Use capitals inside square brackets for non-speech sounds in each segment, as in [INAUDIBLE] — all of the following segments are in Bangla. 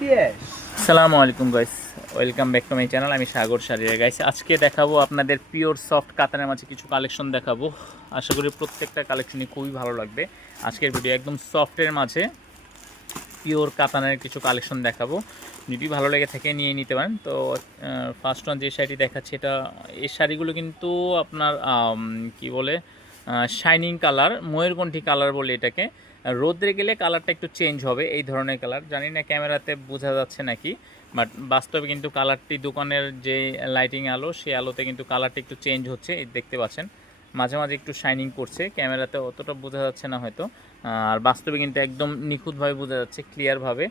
আসসালামু আলাইকুম guys welcome back to my channel আমি সাগর সারিয়া। গাইস আজকে দেখাবো আপনাদের পিওর সফট কাতানের মাঝে কিছু কালেকশন দেখাবো। আশা করি প্রত্যেকটা কালেকশনই খুবই ভালো লাগবে। আজকের ভিডিও একদম সফটের মাঝে পিওর কাতানের কিছু কালেকশন দেখাবো। যদি ভালো লেগে থাকে, নিয়ে নিতে পারেন। তো ফার্স্ট ওয়ান যে শাড়িটি দেখাচ্ছি, এটা, এই শাড়িগুলো কিন্তু আপনার কি বলে শাইনিং কালার ময়ূরকণ্ঠী কালার বলে এটাকে। রোদ্রে গেলে কালারটা একটু চেঞ্জ হবে, এই ধরনের কালার জানি না ক্যামেরাতে বোঝা যাচ্ছে নাকি বাট বাস্তবে কিন্তু কালারটি দোকানের যে লাইটিং আলো, সেই আলোতে কিন্তু কালারটা একটু চেঞ্জ হচ্ছে দেখতে পাচ্ছেন। মাঝে মাঝে একটু শাইনিং করছে, ক্যামেরাতে অতটা বোঝা যাচ্ছে না হয়তো। আর বাস্তবে কিন্তু একদম নিখুঁতভাবে বোঝা যাচ্ছে ক্লিয়ারভাবে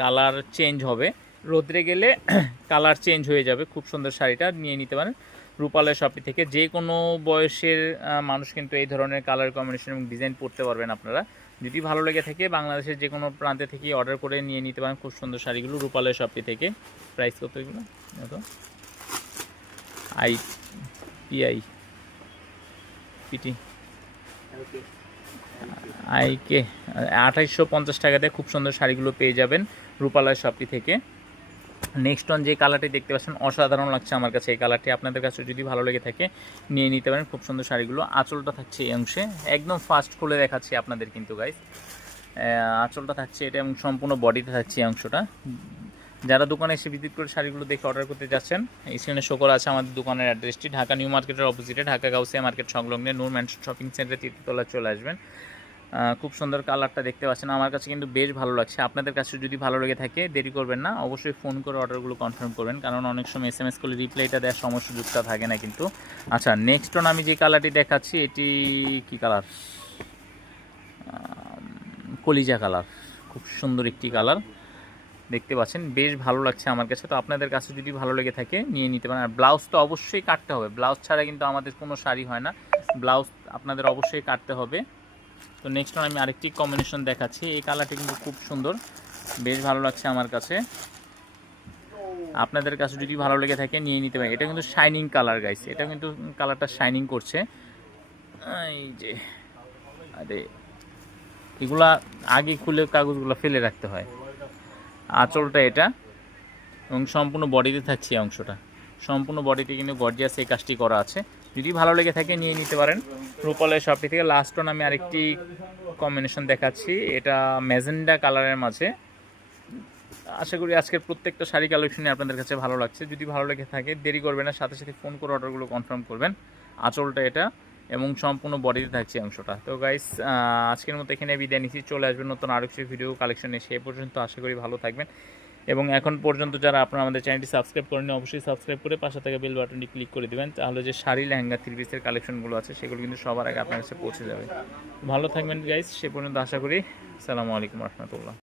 কালার চেঞ্জ হবে। রোদ্রে গেলে [CLEARS THROAT] কালার চেঞ্জ হয়ে যাবে, খুব সুন্দর শাড়িটা, নিয়ে নিতে পারেন। রূপালয় শপটি থেকে যে কোনো বয়সের মানুষ কিন্তু এই ধরনের কালার কম্বিনেশন এবং ডিজাইন পড়তে পারবেন আপনারা। যদি ভালো লেগে থাকে, বাংলাদেশের যে কোনো প্রান্তে থেকে অর্ডার করে নিয়ে নিতে পারেন। খুব সুন্দর শাড়িগুলো রূপালয় শপটি থেকে। প্রাইস কত এগুলো? আই পিআই পিটি আইকে আঠাইশশো পঞ্চাশ টাকাতে খুব সুন্দর শাড়িগুলো পেয়ে যাবেন রূপালয় শপটি থেকে। নেক্সট অন যে কালারটি দেখতে পাচ্ছেন, অসাধারণ লাগছে আমার কাছে এই কালারটি আপনাদের কাছে যদি ভালো লেগে থাকে, নিয়ে নিতে পারেন। খুব সুন্দর শাড়িগুলো। আঁচলটা থাকছে এই অংশে। একদম ফাস্ট খুলে দেখাচ্ছি আপনাদের কিন্তু গাইস আঁচলটা থাকছে এটা এবং সম্পূর্ণ বডিতে থাকছে এই অংশটা। যারা দোকানে এসে ভিজিট করে শাড়িগুলো দেখে অর্ডার করতে যাচ্ছেন স্ক্রিনে শো করা আছে আমাদের দোকানের অ্যাড্রেসটি ঢাকা নিউ মার্কেটের অপোজিটে ঢাকা গাউসিয়া মার্কেট সংলগ্নে নূর ম্যানশন শপিং সেন্টারে তৃতীয়তলা চলে আসবেন। খুব সুন্দর কালারটা দেখতে পাচ্ছেন। আমার কাছে কিন্তু বেশ ভালো লাগছে। আপনাদের কাছে যদি ভালো লেগে থাকে, দেরি করবেন না। অবশ্যই ফোন করে অর্ডারগুলো কনফার্ম করবেন, কারণ অনেক সময় এস এম এস করলে রিপ্লাইটা দেওয়ার সময় সুযোগটা থাকে না কিন্তু। আচ্ছা নেক্সট অন আমি যে কালারটি দেখাচ্ছি, এটি কি কালার? কলিজা কালার। খুব সুন্দর একটি কালার। দেখতে পাচ্ছেন, বেশ ভালো লাগছে আমার কাছে। তো আপনাদের কাছে যদি ভালো লেগে থাকে, নিয়ে নিতে পারেন। আর ব্লাউজ তো অবশ্যই কাটতে হবে। ব্লাউজ ছাড়া কিন্তু আমাদের কোনো শাড়ি হয় না। ব্লাউজ আপনাদের অবশ্যই কাটতে হবে। তো নেক্সট আমি আরেকটি কম্বিনেশন দেখাচ্ছি। এই কালারটি কিন্তু খুব সুন্দর। বেশ ভালো লাগছে আমার কাছে। আপনাদের কাছে যদি ভালো লেগে থাকে, নিয়ে নিতে পারেন। এটা কিন্তু শাইনিং কালার গাইছে এটা কিন্তু কালারটা শাইনিং করছে। এই যে, আরে, এগুলা আগে খুলে কাগজগুলো ফেলে রাখতে হয়। আঁচলটা এটা। এবং সম্পূর্ণ বডিতে থাকছে অংশটা। সম্পূর্ণ বডিতে কিন্তু গর্জিয়াস এই কাজটি করা আছে। যদি ভালো লেগে থাকে নিয়ে নিতে পারেন। রূপালয় শপটি থেকে লাস্ট অন আমি আরেকটি কম্বিনেশন দেখাচ্ছি। এটা ম্যাজেন্ডা কালারের মাঝে। আশা করি আজকের প্রত্যেকটা শাড়ি কালেকশনই আপনাদের কাছে ভালো লাগছে। যদি ভালো লেগে থাকে, দেরি করবেন না, সাথে সাথে ফোন করে অর্ডারগুলো কনফার্ম করবেন। আঁচলটা এটা এবং সম্পূর্ণ বডিতে থাকছে অংশটা। তো গাইস আজকের মতো এখানে বিদায় নিচ্ছি। চলে আসবেন নতুন আরও কিছু ভিডিও কালেকশন এ পর্যন্ত আশা করি ভালো থাকবেন। এবং এখন পর্যন্ত যারা আপনারা আমাদের চ্যানেলটি সাবস্ক্রাইব করেনি অবশ্যই সাবস্ক্রাইব করে পাশে থেকে বেল বাটনটি ক্লিক করে দেবেন। তাহলে যে শাড়ি, লেহেঙ্গা থ্রি পিসের কালেকশনগুলো আছে, সেগুলো কিন্তু সবার আগে আপনার কাছে পৌঁছে যাবে। ভালো থাকবেন গাইজ সে পর্যন্ত আশা করি। সালামু আলাইকুম রহমতুল্লাহ।